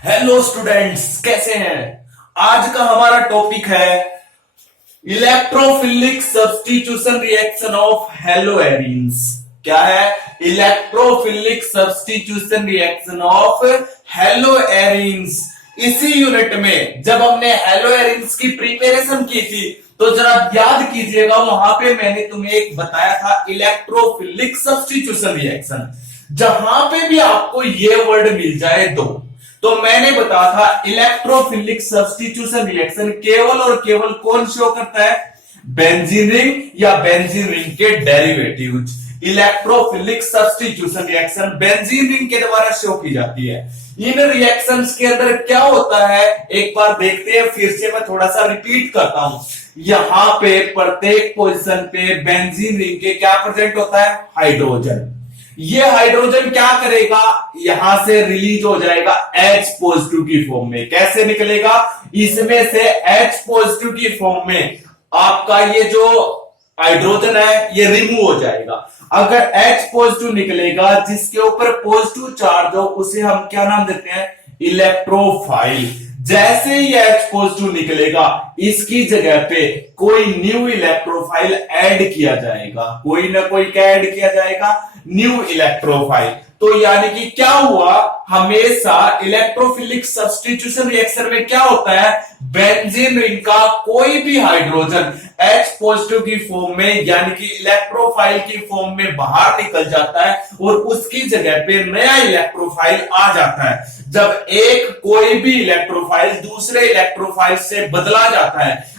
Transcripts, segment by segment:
Hello students, कैसे हैं। आज का हमारा टॉपिक है इलेक्ट्रोफिलिक सब्स्टिट्यूशन रिएक्शन ऑफ हेलोएरिन्स। क्या है? Electrophilic substitution reaction of हेलोएरिन्स। इसी यूनिट में जब हमने हेलोएरिन्स की प्रिपरेशन की थी तो जरा याद कीजिएगा, वहां पे मैंने तुम्हें एक बताया था इलेक्ट्रोफिलिक सब्स्टिट्यूशन रिएक्शन। जहां पे भी आपको ये वर्ड मिल जाए तो मैंने बताया था इलेक्ट्रोफिलिक सब्स्टिट्यूशन रिएक्शन केवल और केवल कौन शो करता है? बेंजीन रिंग या बेंजीन रिंग के derivatives. Electrophilic substitution reaction benzene ring के द्वारा शो की जाती है। इन रिएक्शंस के अंदर क्या होता है एक बार देखते हैं, फिर से मैं थोड़ा सा रिपीट करता हूं। यहां पे प्रत्येक पोजीशन पे बेंजीन रिंग के क्या प्रेजेंट होता है? हाइड्रोजन। ये हाइड्रोजन क्या करेगा? यहां से रिलीज हो जाएगा H पॉजिटिव की फॉर्म में। कैसे निकलेगा? इसमें से H पॉजिटिव की फॉर्म में आपका ये जो हाइड्रोजन है ये रिमूव हो जाएगा। अगर H पॉजिटिव निकलेगा जिसके ऊपर पॉजिटिव चार्ज हो उसे हम क्या नाम देते हैं? इलेक्ट्रोफाइल। जैसे ही H पॉजिटिव निकलेगा इसकी जगह पे कोई न्यू इलेक्ट्रोफाइल ऐड किया जाएगा, कोई ना कोई क्या ऐड किया जाएगा? New electrophile. तो यानी कि क्या हुआ, हमेशा इलेक्ट्रोफिलिक सब्स्टिट्यूशन रिएक्शन में क्या होता है? बेंजीन रिंग का कोई भी हाइड्रोजन H पॉजिटिव की फॉर्म में यानी कि इलेक्ट्रोफाइल की फॉर्म में बाहर निकल जाता है और उसकी जगह पे नया इलेक्ट्रोफाइल आ जाता है। जब एक कोई भी इलेक्ट्रोफाइल दूसरे इलेक्ट्रोफाइल से बदला जाता है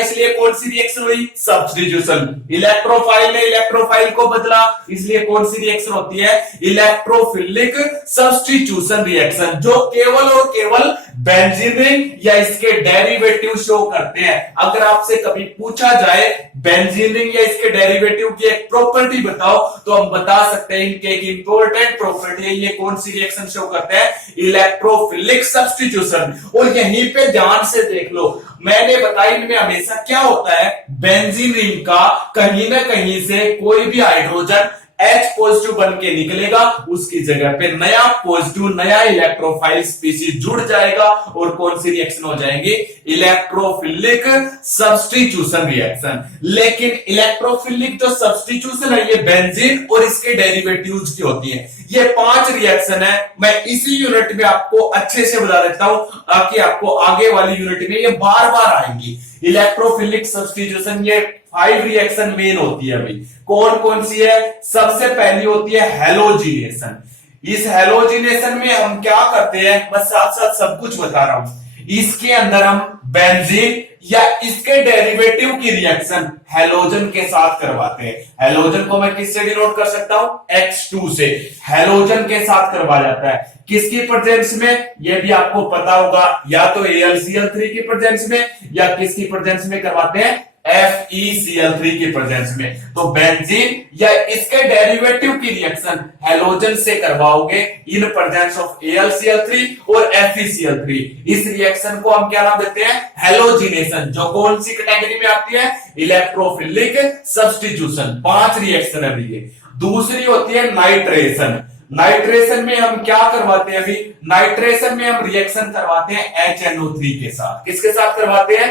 इसलिए कौन सी रिएक्शन हुई? सब्स्टिट्यूशन। इलेक्ट्रोफाइल ने इलेक्ट्रोफाइल को बदला इसलिए कौन सी रिएक्शन होती है? इलेक्ट्रोफिलिक सब्स्टिट्यूशन रिएक्शन, जो केवल और केवल बेंजीन रिंग या इसके डेरिवेटिव शो करते हैं। अगर आपसे कभी पूछा जाए बेंजीन रिंग या इसके डेरिवेटिव की एक प्रॉपर्टी बताओ तो हम बता सकते हैं इनके एक इंपॉर्टेंट प्रॉपर्टी है। ये कौन सी रिएक्शन शो करते हैं? Electrophilic substitution. और यहीं पे ध्यान से देख लो, मैंने बताया इनमें हमेशा क्या होता है? बेंजीन रिंग का कहीं ना कहीं से कोई भी हाइड्रोजन H पॉजिटिव बन के निकलेगा, उसकी जगह पे नया पॉजिटिव नया इलेक्ट्रोफाइल स्पीशीज जुड़ जाएगा और कौन सी रिएक्शन हो जाएगी? Electrophilic substitution reaction. लेकिन इलेक्ट्रोफिलिक जो सब्स्टिट्यूशन है ये बेंजीन और इसके डेरिवेटिव्स की होती है। ये 5 रिएक्शन है, मैं इसी यूनिट में आपको अच्छे से बता देता हूं ताकि आपको आगे वाली यूनिट में ये बार बार आएंगी। इलेक्ट्रोफिलिक सब्स्टिट्यूशन ये 5 रिएक्शन मेन होती है। अभी कौन कौन सी है? सबसे पहली होती है हेलोजिनेशन। इस हेलोजिनेशन में हम क्या करते हैं, बस साथ साथ सब कुछ बता रहा हूं। इसके अंदर हम बेंजीन या इसके डेरिवेटिव की रिएक्शन हेलोजन के साथ करवाते हैं। हेलोजन को मैं किससे डिनोट कर सकता हूं? H2 से। हेलोजन के साथ करवाया जाता है किसकी प्रेजेंस में? यह भी आपको पता होगा, या तो AlCl3 की प्रेजेंस में या किसकी प्रेजेंस में करवाते हैं? FeCl3 की प्रेजेंस में। तो बेंजीन या इसके डेरिवेटिव की रिएक्शन हेलोजन से करवाओगे इन प्रेजेंस ऑफ AlCl3 और FeCl3। इस रिएक्शन को हम क्या नाम देते हैं? हेलोजिनेशन, जो कौन सी कैटेगरी में आती है? Electrophilic substitution. 5 रिएक्शन है ये। दूसरी होती है नाइट्रेशन। नाइट्रेशन में हम क्या करवाते हैं? अभी नाइट्रेशन में हम रिएक्शन करवाते हैं HNO3 के साथ। किसके साथ करवाते हैं?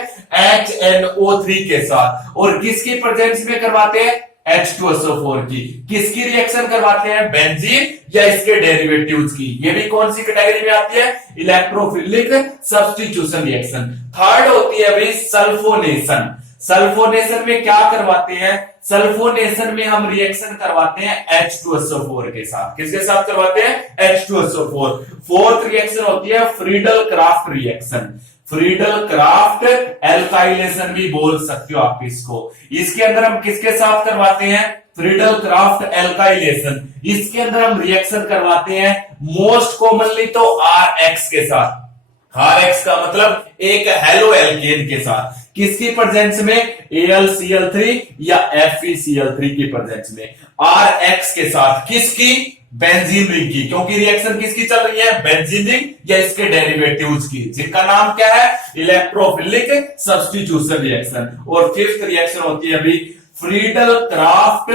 HNO3 के साथ। और किसकी प्रेजेंस में करवाते हैं? H2SO4 की। किसकी रिएक्शन करवाते हैं? बेंजीन या इसके डेरिवेटिव्स की। ये भी कौन सी कैटेगरी में आती है? Electrophilic substitution reaction. थर्ड होती है अभी सल्फोनेशन। सल्फोनेशन में क्या करवाते हैं? सल्फोनेशन में हम रिएक्शन करवाते हैं H2SO4 के साथ। किसके साथ करवाते हैं? H2SO4। फोर्थ रिएक्शन होती है Friedel craft reaction. Friedel craft alkylation भी बोल सकते हो आप इसको। इसके अंदर हम किसके साथ करवाते हैं? Friedel craft alkylation. इसके अंदर हम रिएक्शन करवाते हैं मोस्ट कॉमनली तो RX के साथ। RX का मतलब एक हेलो एल्केन के साथ। किसकी प्रेजेंस में? AlCl3 या FeCl3 की प्रेजेंस में। RX के साथ किसकी? बेंजीन रिंग की। क्योंकि रिएक्शन किसकी चल रही है? बेंजीन रिंग या इसके डेरिवेटिव्स की, जिनका नाम क्या है? Electrophilic substitution reaction. और फिफ्थ रिएक्शन होती है अभी फ्रीडल क्राफ्ट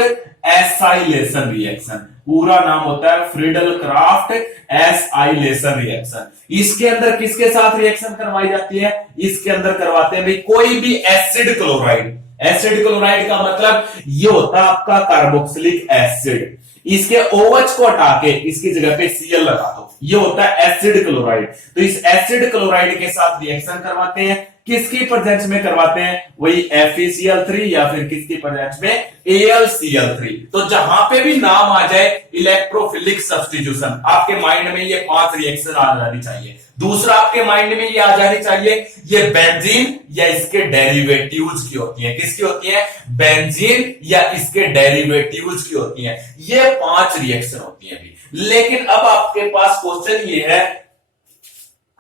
एसाइलेशन रिएक्शन। पूरा नाम होता है फ्रीडल क्राफ्ट एसाइलेशन रिएक्शन। इसके अंदर किसके साथ रिएक्शन करवाई जाती है? इसके अंदर करवाते हैं भाई कोई भी एसिड क्लोराइड। एसिड क्लोराइड का मतलब ये होता है आपका कार्बोक्सिलिक एसिड। इसके OH को हटा के इसकी जगह पे Cl लगा दो, ये होता है एसिड क्लोराइड। तो इस एसिड क्लोराइड के साथ रिएक्शन करवाते हैं, किसकी प्रेजेंस में करवाते हैं? वही FeCl3 या फिर किसकी प्रेजेंस में? AlCl3। तो जहां पे भी नाम आ जाए इलेक्ट्रोफिलिक सब्स्टिट्यूशन, आपके माइंड में ये 5 रिएक्शन आ जानी चाहिए। दूसरा आपके माइंड में ये आ जानी चाहिए, ये बेंजीन या इसके डेरिवेटिव्स की होती है। किसकी होती है? बेंजीन या इसके डेरिवेटिव्स की होती है। ये 5 रिएक्शन होती है अभी। लेकिन अब आपके पास क्वेश्चन ये है,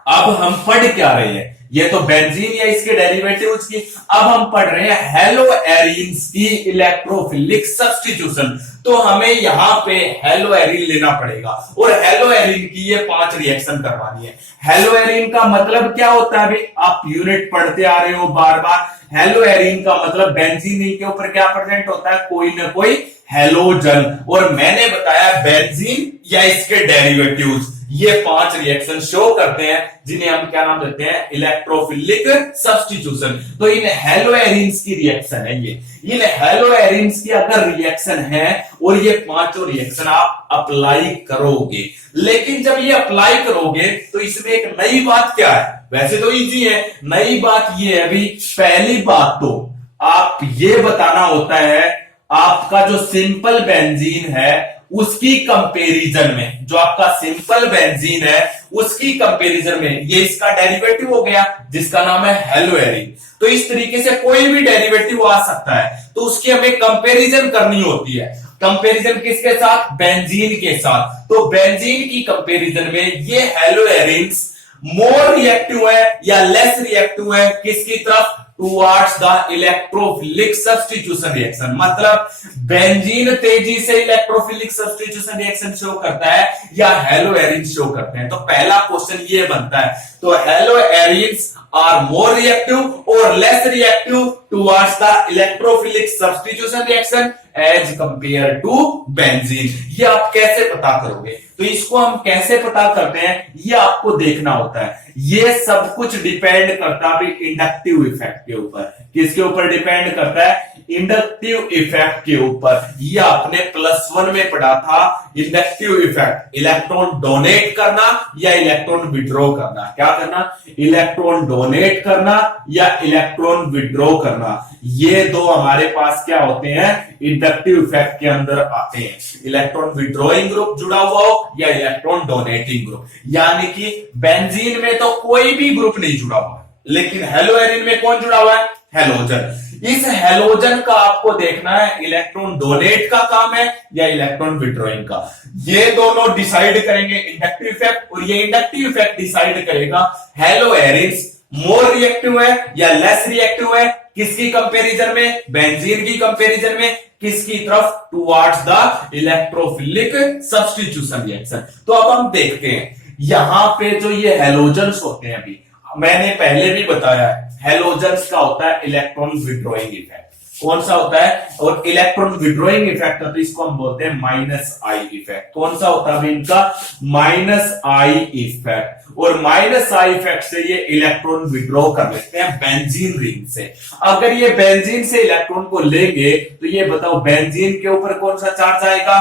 अब हम पढ़ क्या रहे हैं? ये तो बेंजीन या इसके डेरिवेटिव्स की, अब हम पढ़ रहे हैं हेलो एरीन्स की इलेक्ट्रोफिलिक सब्स्टिट्यूशन। तो हमें यहां पे हेलो एरीन लेना पड़ेगा और हेलो एरीन की ये 5 रिएक्शन करवानी है। हेलो एरीन का मतलब क्या होता है भाई? आप यूनिट पढ़ते आ रहे हो बार बार। हेलो एरीन का मतलब बेंजीन के ऊपर क्या प्रेजेंट होता है? कोई ना कोई हेलोजन। और मैंने बताया बेंजीन या इसके डेरिवेटिव्स, ये 5 रिएक्शन शो करते हैं जिन्हें हम क्या नाम देते हैं? Electrophilic substitution. तो इन हेलो एरीन्स की रिएक्शन है ये। इन हेलो एरीन्स की अगर रिएक्शन है और ये 5 रिएक्शन आप अप्लाई करोगे, लेकिन जब ये अप्लाई करोगे तो इसमें एक नई बात क्या है? वैसे तो इजी है, नई बात ये है अभी। पहली बात तो आप ये बताना होता है आपका जो सिंपल बेंजीन है उसकी कंपैरिजन में, जो आपका सिंपल बेंजीन है उसकी कंपैरिजन में ये इसका डेरिवेटिव हो गया जिसका नाम है हेलो एरीन। तो इस तरीके से कोई भी डेरिवेटिव आ सकता है, तो उसकी हमें कंपैरिजन करनी होती है। कंपैरिजन किसके साथ? बेंजीन के साथ। तो बेंजीन की कंपैरिजन में ये हेलो एरीन्स मोर रिएक्टिव है या लेस रिएक्टिव है किसकी तरफ? Towards the electrophilic substitution reaction. मतलब बेंजीन तेजी से इलेक्ट्रोफिलिक सब्स्टिट्यूशन रिएक्शन शो करता है या हेलो एरीन्स शो करते हैं। तो पहला क्वेश्चन ये बनता है, तो halo arenes are more reactive और less reactive towards the electrophilic substitution reaction as compare to benzene. ये आप कैसे पता करोगे? तो इसको हम कैसे पता करते हैं ये आपको देखना होता है। ये सब कुछ डिपेंड करता है इंडक्टिव इफेक्ट के ऊपर। किसके ऊपर डिपेंड करता है? इंडक्टिव इफेक्ट के ऊपर। ये आपने +1 में पढ़ा था, इंडक्टिव इफेक्ट। इलेक्ट्रॉन डोनेट करना या इलेक्ट्रॉन विड्रॉ करना। क्या करना? इलेक्ट्रॉन डोनेट करना या इलेक्ट्रॉन विड्रॉ करना। ये दो हमारे पास क्या होते हैं? इंडक्टिव इफेक्ट के अंदर आते हैं। इलेक्ट्रॉन विड्रॉइंग ग्रुप जुड़ा हुआ हो या इलेक्ट्रॉन डोनेटिंग ग्रुप। यानी कि बेंजीन में तो कोई भी ग्रुप नहीं जुड़ा हुआ, लेकिन हेलो एरीन में कौन जुड़ा हुआ है? हेलोजन। इस हेलोजन का आपको देखना है इलेक्ट्रॉन डोनेट का काम है या इलेक्ट्रॉन विड्रॉइंग का। ये दोनों डिसाइड करेंगे इंडक्टिव इफेक्ट, और ये इंडक्टिव इफेक्ट डिसाइड करेगा हेलो एरीन्स मोर रिएक्टिव है या लेस रिएक्टिव है किसकी कंपैरिजन में? बेंजीन की कंपैरिजन में। किसकी तरफ? Towards the electrophilic substitution reaction. तो अब हम देखते हैं यहां पे जो ये हेलोजन्स होते हैं, अभी मैंने पहले भी बताया हेलोजन्स का होता है इलेक्ट्रॉन विड्रॉइंग इफेक्ट। कौन सा होता है? और इलेक्ट्रॉन विड्रॉइंग इफेक्ट तो इसको हम बोलते हैं -I इफेक्ट। कौन सा होता है इनका? -I effect. और -I इफेक्ट से ये इलेक्ट्रॉन विड्रॉ कर लेते हैं बेंजीन रिंग से। अगर ये बेंजीन से इलेक्ट्रॉन को लेंगे तो ये बताओ बेंजीन के ऊपर कौन सा चार्ज आएगा?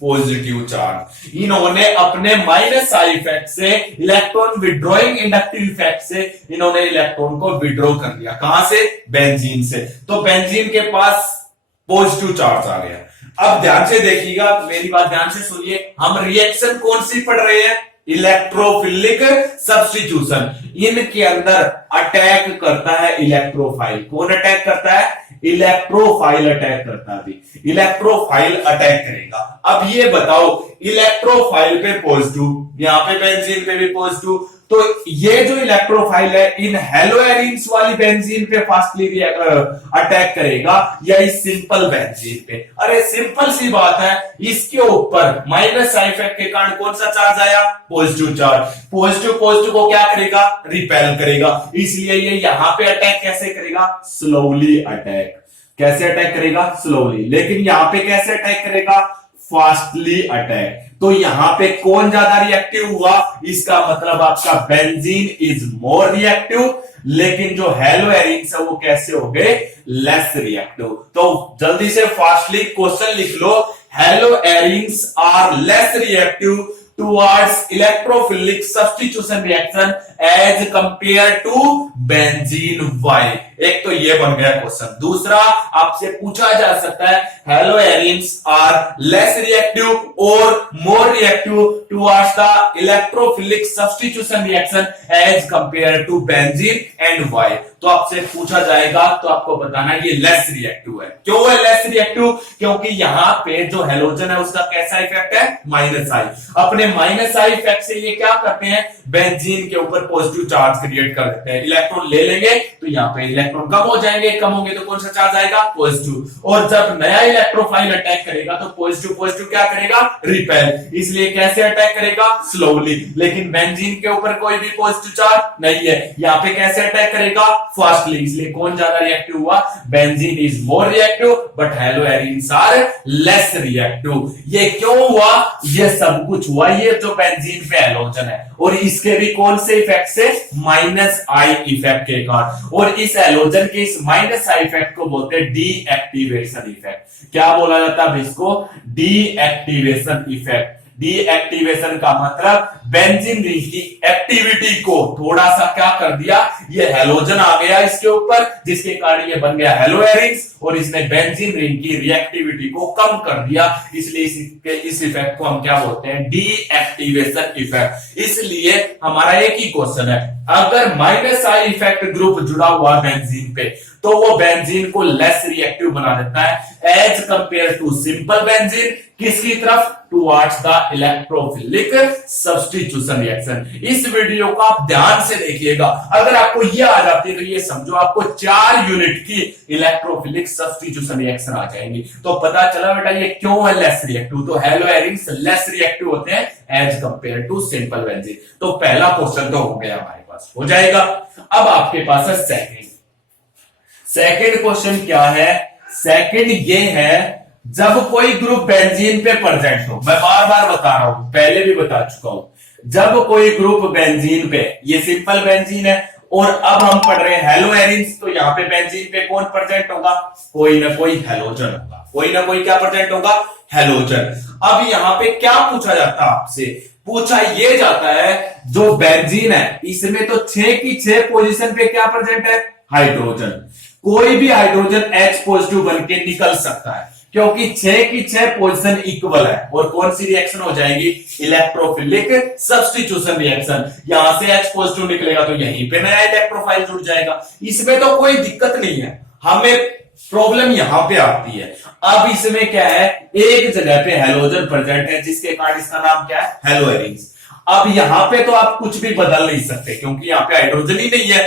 Positive charge. इन्होंने अपने -I इफेक्ट से इलेक्ट्रॉन विड्रॉइंग इंडक्टिव इफेक्ट से इन्होंने इलेक्ट्रॉन को विड्रॉ कर दिया। कहां से? बेंजीन से। तो बेंजीन के पास पॉजिटिव चार्ज आ गया। अब ध्यान से देखिएगा, मेरी बात ध्यान से सुनिए। हम रिएक्शन कौन सी पढ़ रहे हैं? Electrophilic substitution. इनके अंदर अटैक करता है इलेक्ट्रोफाइल। कौन अटैक करता है? इलेक्ट्रोफाइल अटैक करता है। इलेक्ट्रोफाइल अटैक करेगा। अब ये बताओ इलेक्ट्रोफाइल पे पॉजिटिव, यहां पे बेंजीन पे भी पॉजिटिव, तो ये जो इलेक्ट्रोफाइल है इन हेलो एरीन्स वाली बेंजीन पे फास्टली अटैक करेगा या इस सिंपल बेंजीन पे? अरे सिंपल सी बात है, इसके ऊपर -I इफेक्ट के कारण कौन सा चार्ज आया? Positive charge. पॉजिटिव को क्या करेगा? रिपेल करेगा। इसलिए ये यहां पे अटैक कैसे करेगा? Slowly attack. कैसे अटैक करेगा? स्लोली। लेकिन यहां पे कैसे अटैक करेगा? Fastly attack. तो यहां पे कौन ज्यादा रिएक्टिव हुआ, इसका मतलब आपका बेंजीन इज मोर रिएक्टिव, लेकिन जो हेलोएरिन्स है वो कैसे हो गए, लेस रिएक्टिव। तो जल्दी से फास्टली क्वेश्चन लिख लो, haloarenes are less reactive towards electrophilic substitution reaction as compared to benzene। why? एक तो ये बन गया क्वेश्चन। दूसरा आपसे पूछा जा सकता है हेलोएरिन्स आर लेस रिएक्टिव और more reactive towards the electrophilic substitution reaction as compare to benzene and why. तो आपसे पूछा जाएगा तो आपको बताना ये लेस रिएक्टिव है। क्यों है लेस रिएक्टिव? क्योंकि यहां पे जो हेलोजन है उसका कैसा इफेक्ट है, माइनस आई। अपने माइनस आई इफेक्ट से ये क्या करते हैं, बेंजीन के ऊपर पॉजिटिव चार्ज क्रिएट कर देते हैं। इलेक्ट्रॉन ले लेंगे तो यहाँ पे इलेक्ट्रॉन कम हो जाएंगे, कम होंगे तो कौन सा चार्ज आएगा, पॉजिटिव। और जब नया इलेक्ट्रोफाइल अटैक करेगा तो पॉजिटिव पॉजिटिव क्या करेगा, रिपेल। इसलिए कैसे अटैक करेगा, स्लोली। लेकिन बेंजीन के ऊपर कोई भी पॉजिटिव चार्ज नहीं है, यहाँ पे कैसे अटैक करेगा, फास्टली। इसलिए कौन ज्यादा रिएक्टिव हुआ, benzene is more reactive but haloarenes are less reactive. ये क्यों हुआ, ये सब कुछ हुआ ये जो बेंजीन पे हेलोजन है, और इसके भी कौन से इफेक्ट से, माइनस आई इफेक्ट के कारण। और इस हेलोजन के इस माइनस आई इफेक्ट को बोलते हैं डीएक्टिवेशन इफेक्ट। क्या बोला जाता है इसको, डीएक्टिवेशन इफेक्ट। डीएक्टिवेशन का मतलब बेंजीन रिंग की एक्टिविटी को थोड़ा सा क्या कर दिया, ये हेलोजन आ गया इसके ऊपर, जिसके कारण ये बन गया हेलोएरिन्स, और इसने बेंजीन रिंग की रिएक्टिविटी को कम कर दिया। इसलिए इस इफेक्ट को हम क्या बोलते हैं, डीएक्टिवेशन इफेक्ट। इसलिए हमारा एक ही क्वेश्चन है, अगर माइनस आई इफेक्ट ग्रुप जुड़ा हुआ बेंजीन पे तो वो बेंजीन को लेस रिएक्टिव बना देता है as compare to simple benzene. किसकी तरफ, towards the electrophilic substitution reaction. इस वीडियो को आप ध्यान से देखिएगा, अगर आपको ये आ जाती है तो ये समझो आपको 4 यूनिट की इलेक्ट्रोफिलिक सब्स्टिट्यूशन रिएक्शन आ जाएंगी। तो पता चला बेटा ये क्यों है लेस रिएक्टिव। तो हेलोएरिन्स लेस रिएक्टिव होते हैं as compare to simple benzene. तो पहला क्वेश्चन तो हो गया हमारे पास, हो जाएगा। अब आपके पास है सेकंड क्वेश्चन। क्या है सेकंड, ये है जब कोई ग्रुप बेंजीन पे प्रेजेंट हो। मैं बार बार बता रहा हूं, पहले भी बता चुका हूं, जब कोई ग्रुप बेंजीन पे, ये सिंपल बेंजीन है और अब हम पढ़ रहे हैं हेलोएरिन्स, तो यहां पे बेंजीन पे कौन प्रेजेंट होगा, कोई ना कोई हेलोजन होगा। कोई ना कोई क्या प्रेजेंट होगा, हेलोजन। अब यहां पे क्या पूछा जाता है आपसे, पूछा ये जाता है जो बेंजीन है इसमें तो 6 की 6 पोजीशन पे क्या प्रेजेंट है, हाइड्रोजन। कोई भी हाइड्रोजन H पॉजिटिव बन के निकल सकता है, क्योंकि 6 की 6 पोजीशन इक्वल है। और कौन सी रिएक्शन हो जाएगी, इलेक्ट्रोफिलिक सब्स्टिट्यूशन रिएक्शन। यहां से H पॉजिटिव निकलेगा तो यहीं पे नया इलेक्ट्रोफाइल जुड़ जाएगा। इसमें तो कोई दिक्कत नहीं है, हमें प्रॉब्लम यहां पे आती है। अब इसमें क्या है, एक जगह पे हेलोजन प्रेजेंट है जिसके कारण इसका नाम क्या है, हेलोएरिन्स। अब यहां पे तो आप कुछ भी बदल नहीं सकते क्योंकि यहां पे हाइड्रोजन ही नहीं है।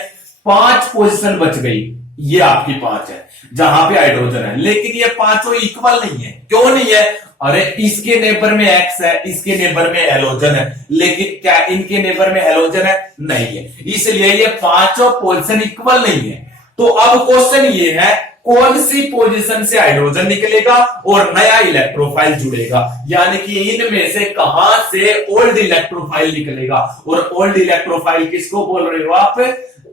5 पोजीशन बच गई, ये आपकी 5 है जहां पे हाइड्रोजन है, लेकिन ये पांचों इक्वल नहीं है। क्यों नहीं है, अरे इसके नेबर में X है, इसके नेबर में हेलोजन है, लेकिन क्या इनके नेबर में हेलोजन है, नहीं है। इसलिए ये पांचों पोजीशन इक्वल नहीं है। तो अब क्वेश्चन ये है कौन सी पोजीशन से हाइड्रोजन निकलेगा और नया इलेक्ट्रोफाइल जुड़ेगा, यानी कि इनमें से कहां से ओल्ड इलेक्ट्रोफाइल निकलेगा। और ओल्ड इलेक्ट्रोफाइल किसको बोल रहे हो आप,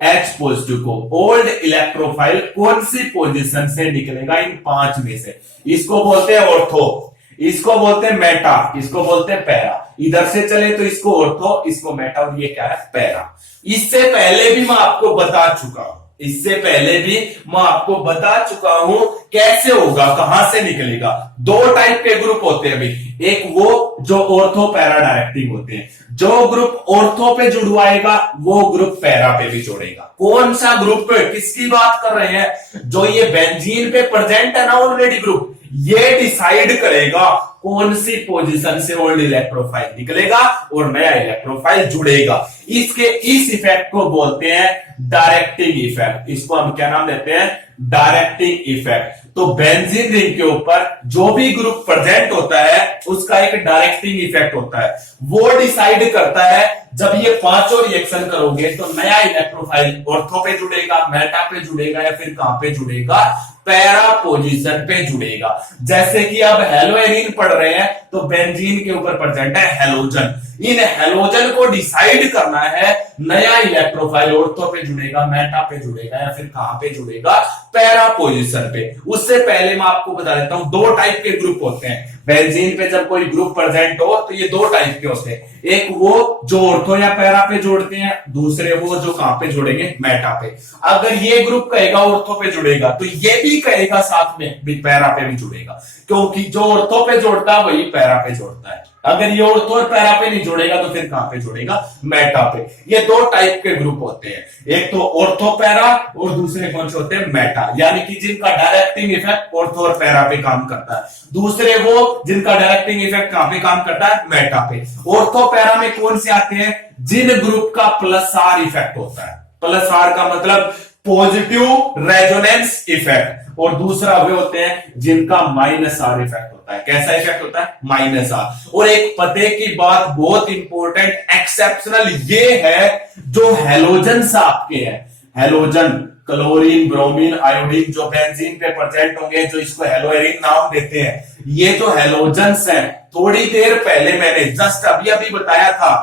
H पॉजिटिव को। ओल्ड इलेक्ट्रोफाइल कौन सी पोजीशन से निकलेगा इन 5 में से, इसको बोलते हैं ऑर्थो, इसको बोलते हैं मेटा, इसको बोलते हैं पैरा। इधर से चले तो इसको ऑर्थो, इसको मेटा, और ये क्या है, पैरा। इससे पहले भी मैं आपको बता चुका हूं, इससे पहले भी मैं आपको बता चुका हूं कैसे होगा, कहां से निकलेगा। 2 टाइप के ग्रुप होते हैं अभी, एक वो जो ऑर्थो पैरा डायरेक्टिव होते हैं। जो ग्रुप ऑर्थो पे जुड़वाएगा वो ग्रुप पैरा पे भी जोड़ेगा। कौन सा ग्रुप पे, किसकी बात कर रहे हैं, जो ये बेंजीन पे प्रेजेंट है ना ऑलरेडी ग्रुप, ये डिसाइड करेगा कौन सी पोजीशन से ओल्ड इलेक्ट्रोफाइल निकलेगा और नया इलेक्ट्रोफाइल जुड़ेगा। इस इफेक्ट को बोलते हैं डायरेक्टिंग इफेक्ट। इसको हम क्या नाम देते हैं, डायरेक्टिंग इफेक्ट। तो बेंजीन रिंग के ऊपर जो भी ग्रुप प्रेजेंट होता है उसका एक डायरेक्टिंग इफेक्ट होता है। वो डिसाइड करता है जब ये पांचों रिएक्शन करोगे तो नया इलेक्ट्रोफाइल ऑर्थो पे जुड़ेगा, मेटा पे जुड़ेगा, या फिर कहां पे जुड़ेगा, पैरा पोजीशन पे जुड़ेगा। जैसे कि अब हेलोएरिन पढ़ रहे हैं तो बेंजीन के ऊपर प्रेजेंट है हैलोजन। इन हैलोजन को डिसाइड करना है नया इलेक्ट्रोफाइल ऑर्थो पे जुड़ेगा, मेटा पे जुड़ेगा या फिर कहां पे जुड़ेगा, पैरा पोजीशन पे। उससे पहले मैं आपको बता देता हूं दो टाइप के ग्रुप होते हैं बेंजीन पे। जब कोई ग्रुप प्रेजेंट हो तो ये दो टाइप के होते हैं, एक वो जो ऑर्थो या पैरा पे जोड़ते हैं, दूसरे वो जो कहां पे जोड़ेंगे, मेटा पे। अगर ये ग्रुप कहेगा ऑर्थो पे जुड़ेगा तो ये भी कहेगा साथ में भी पैरा पे भी जुड़ेगा, क्योंकि जो ऑर्थो पे जोड़ता है वही पैरा पे जोड़ता है। अगर ये ऑर्थो और पैरा पे नहीं जोड़ेगा तो फिर कहां पे जोड़ेगा, मेटा पे। ये दो टाइप के ग्रुप होते हैं, एक तो ऑर्थो पैरा और दूसरे कौन से होते हैं, मेटा, यानी कि जिनका डायरेक्टिंग इफेक्ट ऑर्थो और पैरा पे काम करता है। दूसरे वो जिनका डायरेक्टिंग इफेक्ट कहां पे काम करता है, मेटा पे। ऑर्थो पैरा में कौन से आते हैं, जिन ग्रुप का प्लस आर इफेक्ट होता है। प्लस आर का मतलब पॉजिटिव रेजोनेंस इफेक्ट, और दूसरा वे होते हैं जिनका माइनस आर इफेक्ट होता है। कैसा इफेक्ट होता है, माइनस आर। और एक पते की बात बहुत इंपॉर्टेंट एक्सेप्शनल ये है, जो हैलोजन्स आपके हैं, हैलोजन क्लोरीन, ब्रोमीन, आयोडीन जो बेंजीन पे प्रेजेंट होंगे, जो इसको हेलोएरिन नाम देते हैं, ये जो हैलोजन्स हैं, थोड़ी देर पहले मैंने जस्ट अभी अभी बताया था,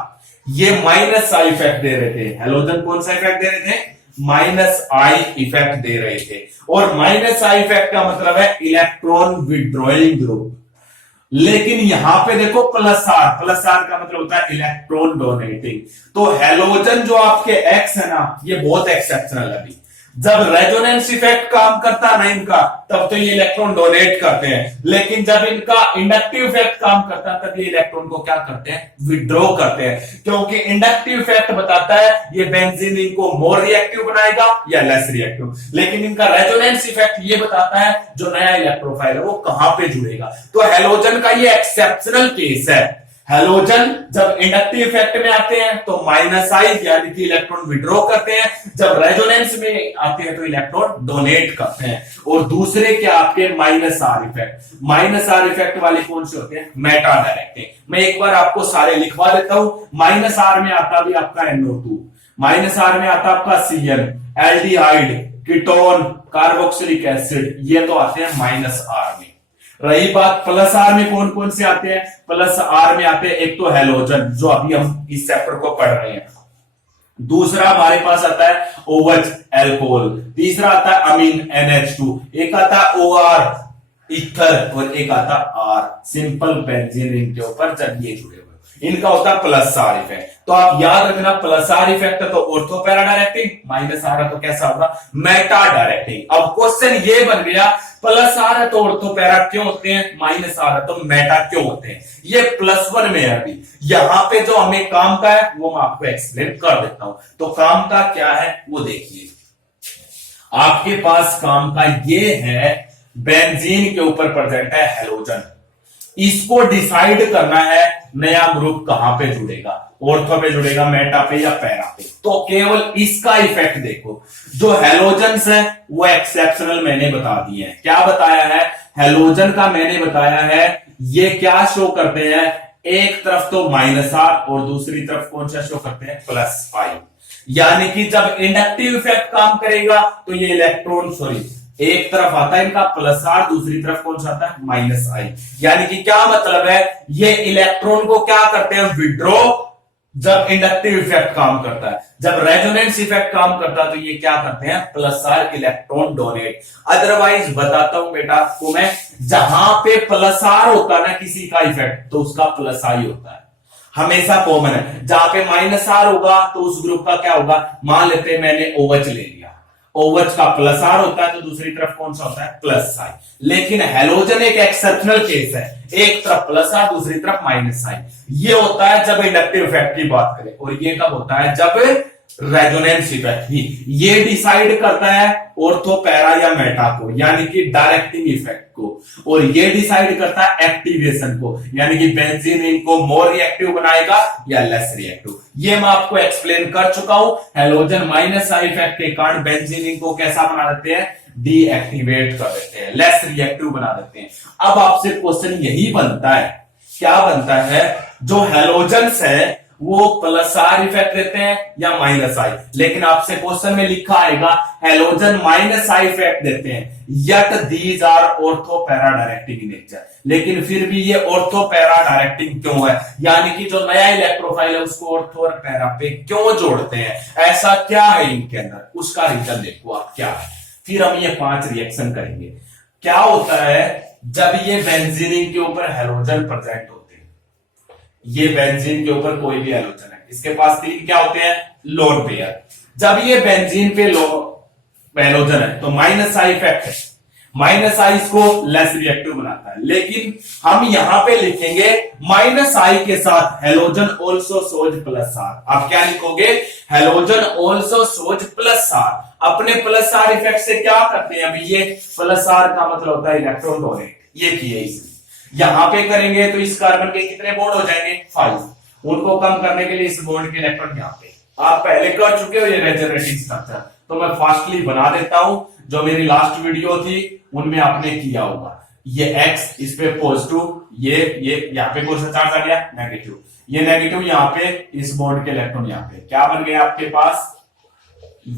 ये माइनस आई इफेक्ट दे रहे थे। हैलोजन कौन सा इफेक्ट दे रहे थे, माइनस आई इफेक्ट दे रहे थे। और माइनस आई इफेक्ट का मतलब है इलेक्ट्रॉन विड्रॉइंग ग्रुप। लेकिन यहां पे देखो प्लस आर, प्लस आर का मतलब होता है इलेक्ट्रॉन डोनेटिंग। तो हैलोजन जो आपके एक्स है ना, ये बहुत एक्सेप्शनल है। अभी जब रेजोनेंस इफेक्ट काम करता है ना इनका, तब तो ये इलेक्ट्रॉन डोनेट करते हैं, लेकिन जब इनका इंडक्टिव इफेक्ट काम करता है तब ये इलेक्ट्रॉन को क्या करते हैं, विड्रॉ करते हैं। क्योंकि इंडक्टिव इफेक्ट बताता है ये बेंजीन इनको मोर रिएक्टिव बनाएगा या लेस रिएक्टिव, लेकिन इनका रेजोनेंस इफेक्ट ये बताता है जो नया इलेक्ट्रोफाइल है वो कहां पे जुड़ेगा। तो हैलोजन का ये एक्सेप्शनल केस है। हैलोजन जब इंडक्टिव इफेक्ट में आते हैं तो माइनस आई यानी कि इलेक्ट्रॉन विड्रॉ करते हैं, जब रेजोनेंस में आते हैं तो इलेक्ट्रॉन डोनेट करते हैं। और दूसरे क्या आपके minus are effect, minus are effect वाले कौन से होते हैं, मेटा डायरेक्टिंग। मैं एक बार आपको सारे लिखवा देता हूं। माइनस आर में आता भी आपका NO2, माइनस आर में आता आपका CN, aldehyde, ketone, carboxylic acid, ये तो आते हैं माइनस आर में। रही बात प्लस आर में कौन कौन से आते हैं, प्लस आर में आते हैं एक तो हैलोजन जो अभी हम इस चैप्टर को पढ़ रहे हैं, दूसरा हमारे पास आता है OH एल्कोहल, तीसरा आता है अमीन NH2, एक आता है OR ईथर, और एक आता आर सिंपल बेंजीन रिंग के ऊपर जब ये जुड़े हुए, इनका होता है प्लस आर इफेक्ट। तो आप याद रखना प्लस आर इफेक्ट है तो ortho para directing, minus R है तो कैसा होगा, मेटा डायरेक्टिंग। अब क्वेश्चन ये बन गया प्लस आर है तो ऑर्थो पैरा क्यों होते हैं, माइनस आर है तो मेटा क्यों होते हैं। ये +1 में है। अभी यहां पे जो हमें काम का है वो मैं आपको एक्सप्लेन कर देता हूं। तो काम का क्या है वो देखिए, आपके पास काम का ये है, बेंजीन के ऊपर प्रेजेंट है हैलोजन, इसको डिसाइड करना है नया ग्रुप कहां पे जुड़ेगा, ऑर्थो पे जुड़ेगा, मेटा पे या पैरा पे। तो केवल इसका इफेक्ट देखो। जो हैलोजन्स है वो एक्सेप्शनल मैंने बता दिए हैं। क्या बताया है, हैलोजन का मैंने बताया है ये क्या शो करते हैं, एक तरफ तो माइनस आर और दूसरी तरफ कौन सा शो करते हैं, प्लस आई। यानी कि जब इंडक्टिव इफेक्ट काम करेगा तो ये इलेक्ट्रॉन एक तरफ आता है इनका प्लस आर, दूसरी तरफ कौन सा आता है, माइनस आई। यानी कि क्या मतलब है, ये इलेक्ट्रॉन को क्या करते हैं, विड्रॉ जब इंडक्टिव इफेक्ट काम करता है, जब रेजोनेंस इफेक्ट काम करता है तो ये क्या करते हैं, plus R electron donate. Otherwise बताता हूं बेटा आपको मैं, जहां पे प्लस आर होता है ना किसी का इफेक्ट तो उसका प्लस आई होता है, हमेशा कॉमन है। जहां पे माइनस आर होगा तो उस ग्रुप का क्या होगा, मान लेते हैं मैंने OH ले लिया, OH का प्लस आर होता है तो दूसरी तरफ कौन सा होता है, प्लस आई। लेकिन हैलोजन एक एक्सेप्शनल केस है, एक तरफ प्लस आर दूसरी तरफ माइनस आई। ये होता है जब इंडक्टिव इफेक्ट की बात करें, और ये कब होता है, जब रेजोनेंस इफेक्ट ही ये डिसाइड करता है ऑर्थो पैरा या मेटा को, यानी कि डायरेक्टिंग इफेक्ट को, और ये डिसाइड करता है एक्टिवेशन को, यानी कि बेंजीन इनको मोर रिएक्टिव बनाएगा या लेस रिएक्टिव। ये मैं आपको एक्सप्लेन कर चुका हूं। हैलोजन माइनस आई इफेक्ट के कारण बेंजीन इनको कैसा बना देते हैं, डीएक्टिवेट कर देते हैं, लेस रिएक्टिव बना देते हैं। अब आपसे क्वेश्चन यही बनता है, क्या बनता है, जो हैलोजन्स है वो प्लस आर इफेक्ट देते हैं या माइनस आई, लेकिन आपसे क्वेश्चन में लिखा आएगा हेलोजन माइनस आई इफेक्ट देते हैं, yet these are ortho para directing in nature. लेकिन फिर भी ये ऑर्थो पैरा डायरेक्टिंग क्यों है, यानी कि जो नया इलेक्ट्रोफाइल है उसको ऑर्थो और पैरा पे क्यों जोड़ते हैं, ऐसा क्या है इनके अंदर, उसका रीजन देखो आप क्या है। फिर हम ये 5 रिएक्शन करेंगे। क्या होता है जब ये बेंजीन के ऊपर हेलोजन प्रेजेंट होते हैं, ये बेंजीन के ऊपर कोई भी हेलोजन है, इसके पास 3 क्या होते हैं, लोन पेयर। जब ये बेंजीन पे हेलोजन है तो माइनस आई इफेक्ट है, माइनस आई इसको लेस रिएक्टिव बनाता है, लेकिन हम यहां पे लिखेंगे माइनस आई के साथ halogen also shows plus R. आप क्या लिखोगे, halogen also shows plus R. अपने प्लस आर इफेक्ट से क्या करते हैं, अभी ये प्लस आर का मतलब होता है इलेक्ट्रॉन डोनेट, ये किए इसने। यहां पे करेंगे तो इस कार्बन के कितने बॉन्ड हो जाएंगे, 5। उनको कम करने के लिए इस बॉन्ड के इलेक्ट्रॉन यहां पे, आप पहले कर चुके हो ये रेजोनेटिंग स्ट्रक्चर, तो मैं फास्टली बना देता हूं। जो मेरी लास्ट वीडियो थी उनमें आपने किया होगा, ये X इस पे पॉजिटिव, ये यहाँ पे कौन सा चार्ज आ गया, नेगेटिव, ये नेगेटिव, यहाँ पे इस बॉन्ड के इलेक्ट्रॉन यहाँ पे क्या बन गया आपके पास,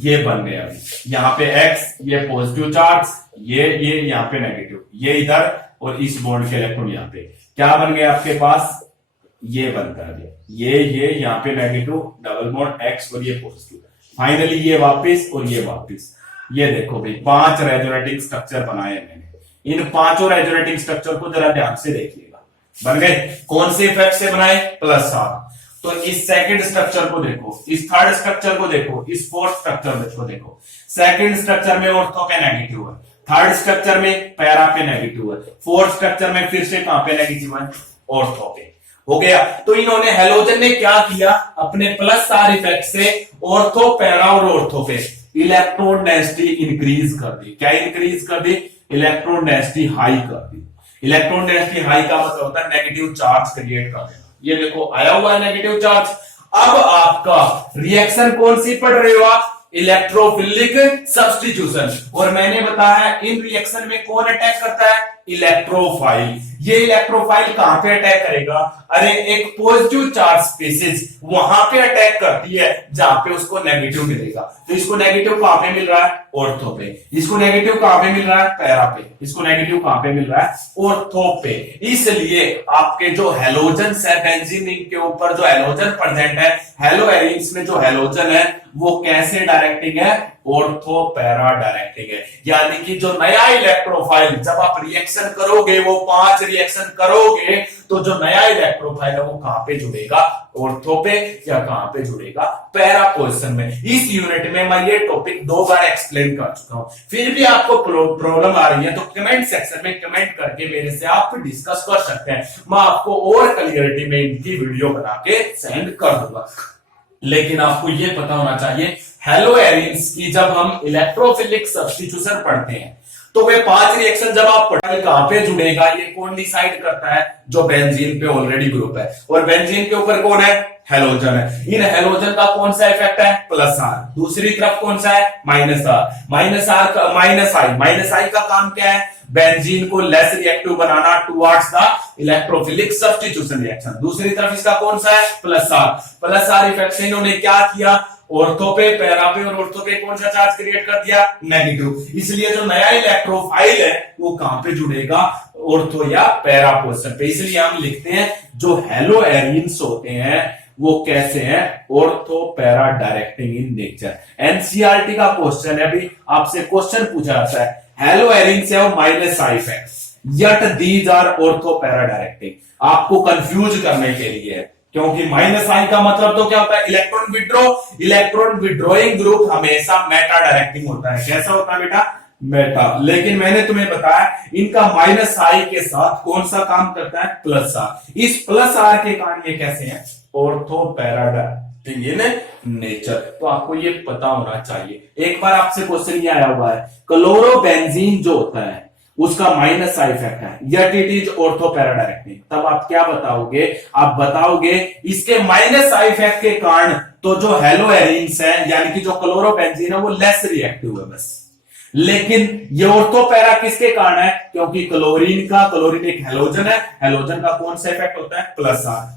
ये बन गया। यहाँ पे X, ये पॉजिटिव चार्ज, ये यहाँ पे नेगेटिव, ये इधर, और इस बॉन्ड के इलेक्ट्रॉन यहाँ पे क्या बन गया आपके पास, ये बनता है, ये यहाँ पे नेगेटिव डबल बॉन्ड X और ये पॉजिटिव, फाइनली ये वापस और ये वापस। ये देखो भाई 5 रेजोनेटिंग स्ट्रक्चर बनाए मैंने। इन 5 रेजोनेटिंग स्ट्रक्चर को जरा ध्यान से देखिएगा, बन गए। कौन से इफेक्ट से बनाए, प्लस आर। तो इस सेकंड स्ट्रक्चर को देखो, इस थर्ड स्ट्रक्चर को देखो, इस फोर्थ स्ट्रक्चर को देखो। सेकंड स्ट्रक्चर में ऑर्थो पे नेगेटिव है, थर्ड स्ट्रक्चर में पैरा पे नेगेटिव है, फोर्थ स्ट्रक्चर में फिर से कहां पे नेगेटिव है, ऑर्थो पे। हो गया। तो इन्होंने हेलोजन ने क्या किया, अपने प्लस आर इफेक्ट से ऑर्थो पैरा और ऑर्थो पे इलेक्ट्रॉन डेंसिटी इंक्रीज कर दी। क्या इंक्रीज कर दी, इलेक्ट्रॉन डेंसिटी हाई कर दी। इलेक्ट्रॉन डेंसिटी हाई का मतलब होता है नेगेटिव चार्ज क्रिएट कर देना। ये देखो आया हुआ है नेगेटिव चार्ज। अब आपका रिएक्शन कौन सी पढ़ रहे हो आप, इलेक्ट्रोफिलिक सब्स्टिट्यूशन। और मैंने बताया इन रिएक्शन में कौन अटैक करता है, इलेक्ट्रोफाइल। ये इलेक्ट्रोफाइल कहां पे अटैक करेगा, अरे एक पॉजिटिव चार्ज स्पीसीज वहां पे अटैक करती है जहां पे उसको नेगेटिव मिलेगा। तो इसको नेगेटिव कहां पे मिल रहा है, ऑर्थो पे। इसको नेगेटिव कहां पे मिल रहा है, पैरा पे। इसको नेगेटिव कहां पे मिल रहा है, ऑर्थो पे। इसलिए आपके जो हेलोजन है, बेंजीन के ऊपर जो हेलोजन प्रेजेंट है, हेलो एरिन्स में जो हेलोजन है वो कैसे डायरेक्टिंग है, ऑर्थो पैरा डायरेक्टिंग है। यानी कि जो नया इलेक्ट्रोफाइल जब आप रिएक्शन करोगे, वो 5 रिएक्शन करोगे, तो जो नया इलेक्ट्रोफाइल है वो कहां पे जुड़ेगा, ऑर्थो पे, या कहां पे जुड़ेगा, पैरा पोजीशन में। इस यूनिट में मैं ये टॉपिक 2 बार एक्सप्लेन कर चुका हूं। फिर भी आपको प्रॉब्लम आ रही है तो कमेंट सेक्शन में कमेंट करके मेरे से आप डिस्कस कर सकते हैं। मैं आपको और क्लियरिटी में इनकी वीडियो बना के सेंड कर दूंगा। लेकिन आपको ये पता होना चाहिए, हेलो एरिन्स की जब हम इलेक्ट्रोफिलिक सब्स्टिट्यूशन पढ़ते हैं तो वे 5 रिएक्शन जब आप पढ़ेंगे कहां पे जुड़ेगा, ये कौन डिसाइड करता है, जो बेंजीन पे ऑलरेडी ग्रुप है। और बेंजीन के ऊपर कौन है, हेलोजन है। इन हेलोजन का कौन सा इफेक्ट है, प्लस आर। दूसरी तरफ कौन सा है, माइनस आर। माइनस आई का काम क्या है, बेंजीन को लेस रिएक्टिव बनाना towards the electrophilic substitution reaction. दूसरी तरफ इसका कौन सा है, plus R. Plus R effect से इन्होंने क्या किया, ऑर्थो पे, पैरा पे और ऑर्थो पे कौन सा चार्ज क्रिएट कर दिया, नेगेटिव। इसलिए जो नया इलेक्ट्रोफाइल है वो कहां पे जुड़ेगा, ऑर्थो या पैरा पोजीशन पे। इसलिए हम लिखते हैं जो हेलो एरिन्स होते हैं वो कैसे हैं, ortho para directing in nature. NCERT का क्वेश्चन है, अभी आपसे क्वेश्चन पूछा जाता है, हेलो एरिन्स है वो minus I effect, yet these are ortho para directing. आपको कंफ्यूज करने के लिए है, क्योंकि माइनस आई का मतलब तो क्या होता है, electron withdraw. Electron withdrawing group हमेशा मेटा डायरेक्टिंग होता है। कैसा होता है बेटा, मेटा। लेकिन मैंने तुम्हें बताया इनका माइनस आई के साथ कौन सा काम करता है, प्लस आर। इस प्लस आर के कारण ये कैसे हैं, ortho para directing in nature. तो आपको ये पता होना चाहिए। एक बार आपसे क्वेश्चन ये आया हुआ है, क्लोरोबेंजीन जो होता है उसका माइनस आई इफेक्ट है, yet it is ortho para directing. तब आप क्या बताओगे, आप बताओगे इसके माइनस आई इफेक्ट के कारण तो जो हेलो एरिन्स है, यानी कि जो क्लोरोबेंजीन है वो लेस रिएक्टिव है बस। लेकिन ये ऑर्थो पैरा किसके कारण है? क्योंकि क्लोरीन एक हेलोजन है, हेलोजन का कौन सा इफेक्ट होता है?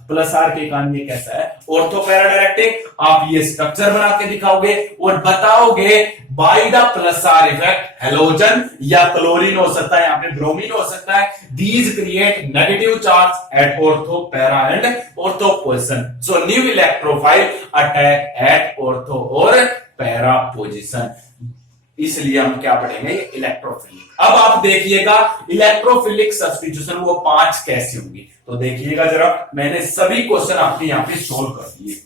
प्लस आर के कारण ये कैसा है? Ortho para directive. आप ये स्ट्रक्चर बना के दिखाओगे और बताओगे by the plus R effect halogen या क्लोरीन हो सकता है, यहाँ पे ब्रोमीन हो सकता है, these create negative charge at ortho para and ortho position, so new electrophile attack at ortho और पैरा पोजीशन। इसलिए हम क्या पढ़ेंगे? इलेक्ट्रोफिलिक। अब आप देखिएगा इलेक्ट्रोफिलिक सब्स्टिट्यूशन वो 5 कैसे होंगी, तो देखिएगा जरा, मैंने सभी क्वेश्चन आपके यहां पे सोल्व कर दिए।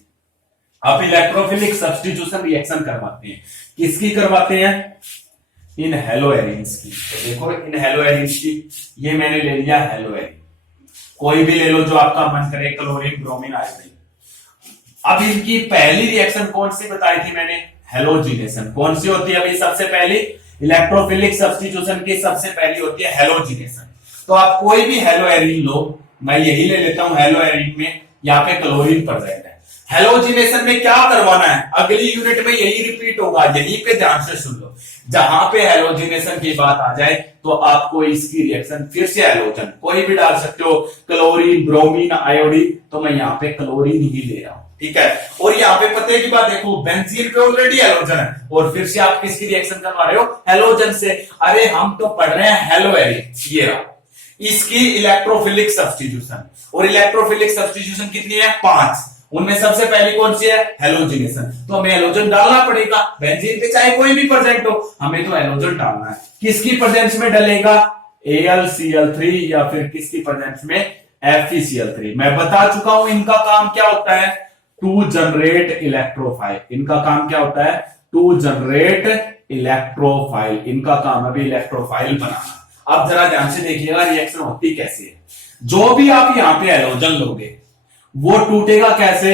आप इलेक्ट्रोफिलिक सब्स्टिट्यूशन रिएक्शन करवाते हैं, किसकी करवाते हैं? इन हेलोएरिन्स की। तो देखो इन हेलोएरिन्स की, ये मैंने ले लिया हेलोएरिन, कोई भी ले लो जो आपका मन करे, क्लोरीन, ब्रोमीन, आयोडीन। अब इनकी पहली रिएक्शन कौन सी बताई थी मैंने? हेलोजिनेशन। कौन सी होती है अभी सबसे पहली? इलेक्ट्रोफिलिक सब्स्टिट्यूशन की सबसे पहली होती है हेलोजिनेशन। तो आप कोई भी हेलोएरिन लो, मैं यही ले लेता हूं हेलोएरिन में, यहाँ पे क्लोरीन प्रेजेंट है। हेलोजिनेशन में क्या करवाना है? अगली यूनिट में यही रिपीट होगा, यहीं पे ध्यान से सुन लो। जहां पे हेलोजिनेशन की बात आ जाए तो आपको इसकी रिएक्शन फिर से हेलोजन कोई भी डाल सकते हो, क्लोरीन, ब्रोमीन, आयोडीन, तो मैं यहाँ पे क्लोरीन ही ले रहा हूं, ठीक है। और यहाँ पे पते की बात देखो, बेंजीन पे ऑलरेडी हेलोजन है और फिर से आप किसकी रिएक्शन करवा रहे हो? हेलोजन से। अरे हम तो पढ़ रहे हैं हेलोएरिन, ये रहा इसकी इलेक्ट्रोफिलिक सब्स्टिट्यूशन। और इलेक्ट्रोफिलिक सब्स्टिट्यूशन कितनी है? 5। उनमें सबसे पहली कौन सी है? हेलोजिनेशन। तो हमें हेलोजन डालना पड़ेगा, बेंजीन पे चाहे कोई भी प्रेजेंट हो, हमें तो हेलोजन डालना है। किसकी प्रेजेंस में डलेगा? AlCl3 या फिर किसकी प्रेजेंस में? FeCl3। मैं बता चुका हूं इनका काम क्या होता है? To generate electrophile. इनका काम क्या होता है? To generate electrophile. इनका काम अभी इलेक्ट्रोफाइल बनाना। अब जरा ध्यान से देखिएगा रिएक्शन होती कैसे है। जो भी आप यहां पे हेलोजन लोगे वो टूटेगा कैसे?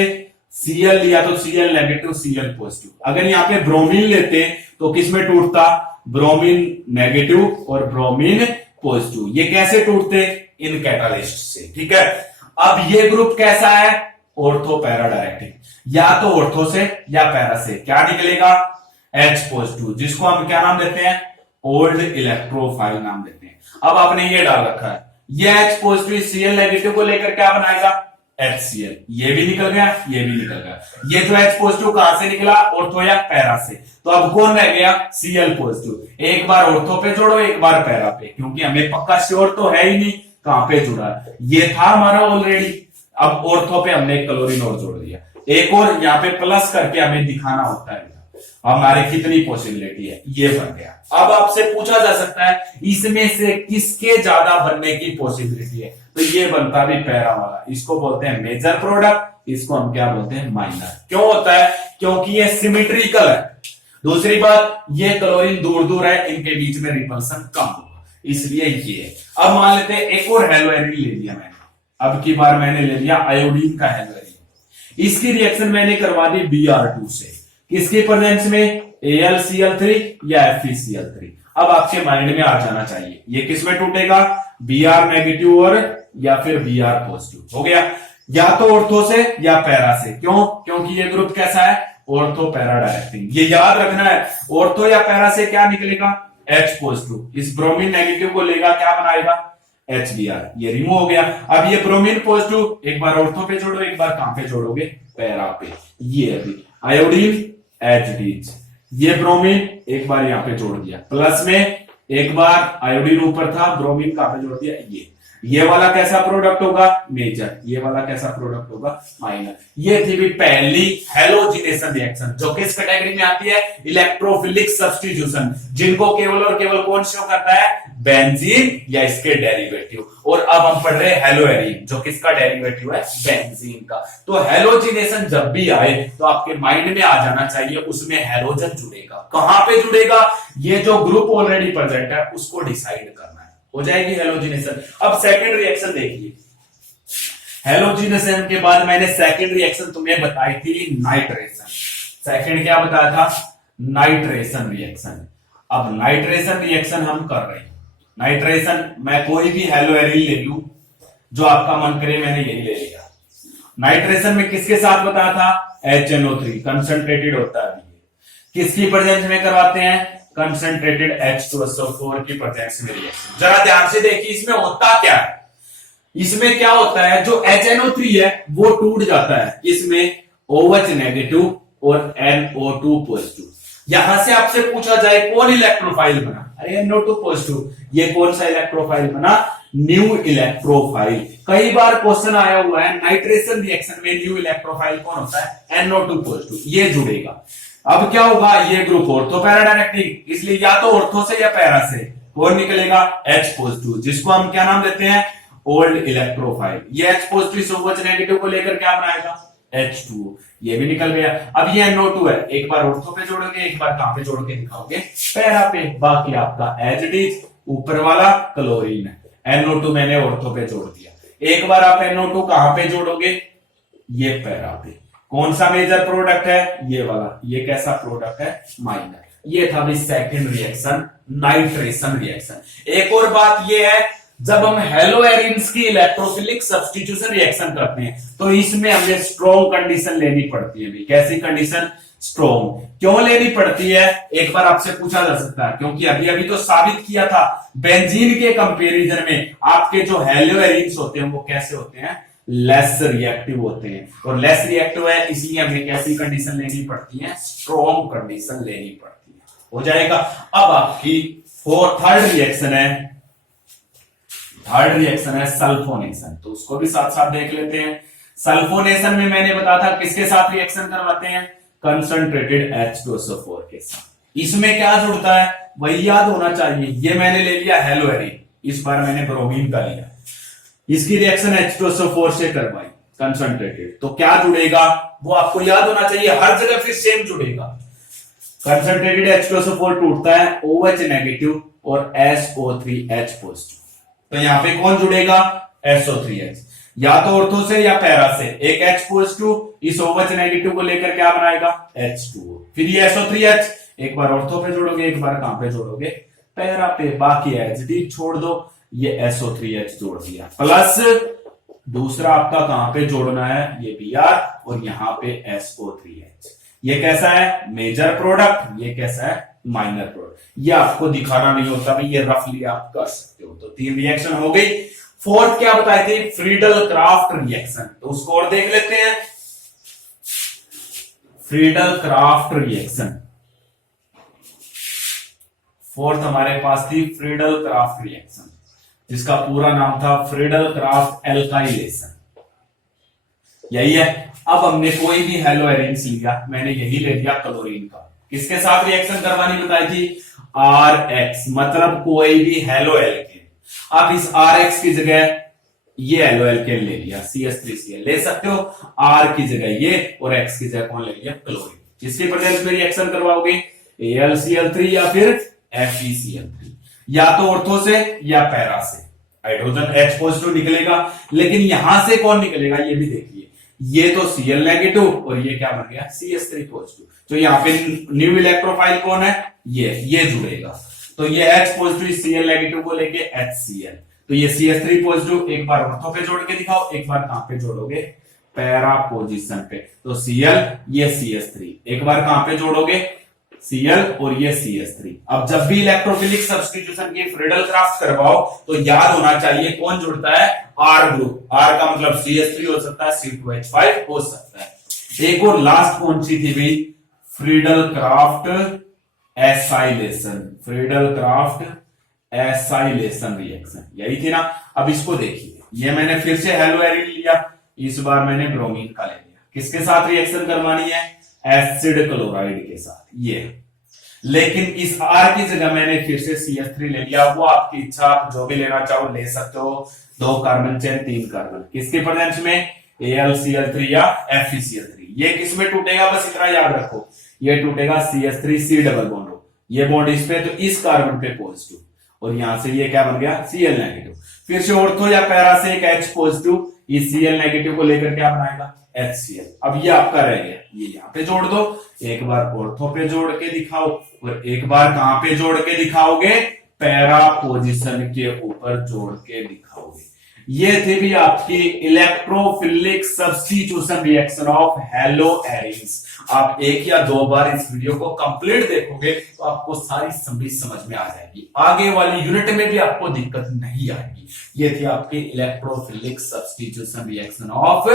Cl लिया तो Cl नेगेटिव, Cl पॉजिटिव। अगर यहाँ पे ब्रोमीन लेते तो किसमें टूटता? ब्रोमीन नेगेटिव और ब्रोमीन पॉजिटिव। ये कैसे टूटते? इन कैटालिस्ट से, ठीक है। अब ये ग्रुप कैसा है? Ortho para directive. या तो ऑर्थो से या पैरा से क्या निकलेगा? H पॉजिटिव, जिसको हम क्या नाम देते हैं? ओल्ड इलेक्ट्रोफाइल नाम देते हैं। अब आपने ये डाल रखा है, ये H पॉजिटिव Cl नेगेटिव को लेकर क्या बनाएगा? HCl। ये भी निकल गया, ये भी निकल गया। ये जो H पॉजिटिव कहां से निकला? ऑर्थो या पैरा से। तो अब कौन रह गया? Cl positive. एक बार ऑर्थो पे जोड़ो, एक बार पैरा पे, क्योंकि हमें पक्का श्योर तो है ही नहीं कहां पे जुड़ा है। ये था हमारा ऑलरेडी। अब ऑर्थो पे हमने क्लोरीन और जोड़ दिया, एक और यहाँ पे प्लस करके हमें दिखाना होता है हमारे कितनी पॉसिबिलिटी है। ये बन गया। अब आपसे पूछा जा सकता है इसमें से किसके ज्यादा बनने की पॉसिबिलिटी है? तो ये बनता भी पैरा वाला, इसको बोलते हैं मेजर प्रोडक्ट, इसको हम क्या बोलते हैं? माइनर। क्यों होता है? क्योंकि ये सिमेट्रिकल है। दूसरी बात, ये क्लोरीन दूर दूर है, इनके बीच में रिपल्सन कम होगा, इसलिए ये है। अब मान लेते हैं एक और हेलोएरिन ले लिया मैंने, अब की बार मैंने ले लिया आयोडीन का हेलोएरिन। इसकी रिएक्शन मैंने करवा दी Br2 से, किसके प्रेजेंस में? AlCl3 या FeCl3। अब आपके माइंड में आ जाना चाहिए ये किस में टूटेगा? Br नेगेटिव और या फिर Br पॉजिटिव। हो गया, या तो ऑर्थो से या पैरा से। क्यों? क्योंकि ये ग्रुप कैसा है? Ortho para directing. ये याद रखना है, ऑर्थो या पैरा से क्या निकलेगा? H positive. इस ब्रोमीन नेगेटिव को लेगा, क्या बनाएगा? HBr। ये रिमूव हो गया। अब ये ब्रोमीन पॉजिटिव, एक बार ऑर्थो पे जोड़ो, एक बार कहां पे जोड़ोगे? पैरा पे। ये अभी आयोडीन HDH, ये ब्रोमीन एक बार यहां पे जोड़ दिया, प्लस में एक बार आयोडीन ऊपर था, ब्रोमीन कहां पे जोड़ दिया? ये वाला कैसा प्रोडक्ट होगा? मेजर। ये वाला कैसा प्रोडक्ट होगा? माइनर। ये थी भी पहली हेलोजिनेशन रिएक्शन, जो किस कैटेगरी में आती है? इलेक्ट्रोफिलिक सब्स्टिट्यूशन, जिनको केवल और केवल कौन शो करता है? बेंजीन या इसके डेरिवेटिव। और अब हम पढ़ रहे हैं हेलोएरिन, जो किसका डेरिवेटिव है? बेंजीन का। तो हेलोजिनेशन जब भी आए तो आपके माइंड में आ जाना चाहिए उसमें हेलोजन जुड़ेगा। कहां पे जुड़ेगा? ये जो ग्रुप ऑलरेडी प्रेजेंट है उसको डिसाइड करना है, हो जाएगी हेलोजिनेशन। अब सेकंड रिएक्शन देखिए, हेलोजिनेशन के बाद मैंने सेकंड रिएक्शन तुम्हें बताई थी नाइट्रेशन। सेकंड क्या बताया था? Nitration reaction. अब नाइट्रेशन रिएक्शन हम कर रहे हैं। नाइट्रेशन मैं कोई भी हेलोएरिन ले लूं, जो आपका मन करे, मैंने यही ले लिया। नाइट्रेशन में किसके साथ बताया था? HNO3 कंसंट्रेटेड होता है। किसकी प्रेजेंस में करवाते हैं? कंसंट्रेटेड H2SO4 की प्रेजेंस में रिएक्शन। जरा ध्यान से देखिए इसमें होता क्या है। इसमें क्या होता है, जो HNO3 है वो टूट जाता है, इसमें OH नेगेटिव और NO2 पॉजिटिव। यहां से आपसे पूछा जाए कौन इलेक्ट्रोफाइल बना, अरे NO2 पॉजिटिव, ये कौन सा इलेक्ट्रोफाइल बना, न्यू इलेक्ट्रोफाइल। कई बार क्वेश्चन आया हुआ है नाइट्रेशन रिएक्शन में न्यू इलेक्ट्रोफाइल कौन होता है, NO2 पॉजिटिव, ये जुड़ेगा। अब क्या होगा, ये ग्रुप ऑर्थो पैरा डायरेक्टिंग, इसलिए या तो ऑर्थो से या पैरा से कौन निकलेगा, H पॉजिटिव, जिसको हम क्या नाम देते हैं, ओल्ड इलेक्ट्रोफाइल। ये H पॉजिटिव OH नेगेटिव को लेकर क्या बनाएगा, H2O, ये भी निकल गया। अब ये NO2 है, एक बार ऑर्थो पे जोड़ोगे, एक बार कहां पे जोड़ के दिखाओगे, पैरा पे। बाकी आपका एज इट इज, ऊपर वाला क्लोरीन है, NO2 मैंने ऑर्थो पे जोड़ दिया। एक बार आप NO2 कहां पे जोड़ोगे, ये पैरा पे। कौन सा मेजर प्रोडक्ट है, ये वाला। ये कैसा प्रोडक्ट है, माइनर। ये था भी सेकंड रिएक्शन, नाइट्रेशन रिएक्शन। एक और बात ये है, जब हम हेलोएरिन्स की इलेक्ट्रोफिलिक सब्स्टिट्यूशन रिएक्शन करते हैं तो इसमें हमें स्ट्रॉन्ग कंडीशन लेनी पड़ती है। भी कैसी कंडीशन, स्ट्रॉन्ग। क्यों लेनी पड़ती है, एक बार आपसे पूछा जा सकता है, क्योंकि अभी अभी तो साबित किया था बेंजीन के कंपैरिजन में आपके जो हेलोएरिन्स होते हैं वो कैसे होते हैं, लेस रिएक्टिव होते हैं। और लेस रिएक्टिव है इसलिए हमें कैसी कंडीशन लेनी पड़ती है, स्ट्रॉन्ग कंडीशन लेनी पड़ती है। हो जाएगा। अब आपकी थर्ड रिएक्शन है, थर्ड रिएक्शन है सल्फोनेशन, तो उसको भी साथ साथ देख लेते हैं। सल्फोनेशन में मैंने बताया था किसके साथ रिएक्शन करवाते हैं, कंसंट्रेटेड H2SO4 के साथ। इसमें क्या जुड़ता है वही याद होना चाहिए। ये मैंने ले लिया हेलोएरिन, इस बार मैंने ब्रोमीन का लिया, इसकी रिएक्शन H2SO4 से करवाई कंसंट्रेटेड, तो क्या जुड़ेगा वो आपको याद होना चाहिए, हर जगह फिर सेम जुड़ेगा। कंसंट्रेटेड H2SO4 टूटता है OH नेगेटिव और SO3H पॉजिटिव, तो यहां पे कौन जुड़ेगा, SO3H, या तो ऑर्थो से या पैरा से। एक H पॉजिटिव इस OH नेगेटिव को लेकर क्या बनाएगा, H2O। फिर ये SO3H एक बार ऑर्थो पे जोड़ोगे, एक बार कहां पे जोड़ोगे, पैरा पे। बाकी HD छोड़ दो, ये SO3H जोड़ दिया, प्लस दूसरा आपका कहां पे जोड़ना है, ये Br और यहां पे SO3H। ये कैसा है, मेजर प्रोडक्ट, ये कैसा है, माइनर प्रोडक्ट। ये आपको दिखाना नहीं होता भाई, ये रफली आप कर सकते हो। तो 3 रिएक्शन हो गई। फोर्थ क्या बताए थे, फ्रीडल क्राफ्ट रिएक्शन, तो उसको और देख लेते हैं। फ्रीडल क्राफ्ट रिएक्शन फोर्थ हमारे पास थी, फ्रीडल क्राफ्ट रिएक्शन, जिसका पूरा नाम था फ्रीडल क्राफ्ट एल्काइलेशन, यही है। अब हमने कोई भी हेलोएरिन्स लिया, मैंने यही ले लिया क्लोरीन का, किसके साथ रिएक्शन करवानी बताई थी, RX, मतलब कोई भी हेलो एल्केन। आप इस RX की जगह ये हेलो एल्केन ले लिया, CH3Cl ले सकते हो, R की जगह ये और X की जगह कौन ले लिया, क्लोरीन। जिसकी प्रेजेंस में रिएक्शन करवाओगे AlCl3 या फिर FeCl3, या तो ऑर्थो से या पैरा से। हाइड्रोजन H पॉजिटिव निकलेगा, लेकिन यहां से कौन निकलेगा ये भी देखिए, ये तो Cl नेगेटिव और ये क्या बन गया, CH3 पॉजिटिव। तो यहाँ पे न्यू इलेक्ट्रोफाइल कौन है, ये जुड़ेगा। तो ये H पॉजिटिव Cl नेगेटिव को लेके HCl, तो ये CH3 पॉजिटिव एक बार ऑर्थो पे जोड़ के दिखाओ, एक बार कहां पे जोड़ोगे, पैरा पोजीशन पे। तो Cl, ये CH3, एक बार कहां पे जोड़ोगे, Cl और ये CH3। अब जब भी इलेक्ट्रोफिलिक सब्स्टिट्यूशन की फ्रीडल क्राफ्ट करवाओ तो याद होना चाहिए कौन जुड़ता है, R ग्रुप। R का मतलब CH3 हो सकता है, C2H5 हो सकता है। एक और लास्ट कौन सी थी भाई, Friedel Crafts acylation, Friedel Crafts acylation reaction, यही थी ना। अब इसको देखिए, ये मैंने फिर से हेलोएरिन लिया, इस बार मैंने ब्रोमीन का ले लिया, किसके साथ रिएक्शन करवानी है, एसिड क्लोराइड के साथ, ये। लेकिन इस R की जगह मैंने फिर से CH3 ले लिया, वो आपकी इच्छा, आप जो भी लेना चाहो ले सकते हो। 2 कार्बन चेन 3 कार्बन, किसके प्रेजेंस में, AlCl3 या FeCl3। ये किस में टूटेगा, बस इतना याद रखो, ये टूटेगा CH3C डबल बॉन्ड हो, ये बॉन्ड इस पे, तो इस कार्बन पे पॉजिटिव, और यहां से ये क्या बन गया, Cl नेगेटिव। फिर से ऑर्थो या पैरा से एक H पॉजिटिव, इस Cl नेगेटिव को लेकर क्या बनाएगा, HCl। अब ये आपका रह गया, ये यहाँ पे जोड़ दो, एक बार ऑर्थो पे जोड़ के दिखाओ और एक बार कहां पे जोड़ के दिखाओगे, पैरा पोजीशन के ऊपर जोड़ के दिखाओगे। ये थे भी आपकी electrophilic substitution reaction of hello arenes. आप एक या दो बार इस वीडियो को कंप्लीट देखोगे तो आपको सारी समझ में आ जाएगी, आगे वाली यूनिट में भी आपको दिक्कत नहीं आएगी। ये थी आपकी electrophilic substitution reaction of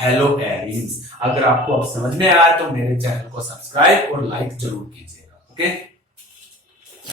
hello arenes. अगर आपको अब समझ में आया तो मेरे चैनल को सब्सक्राइब और लाइक जरूर कीजिएगा। ओके।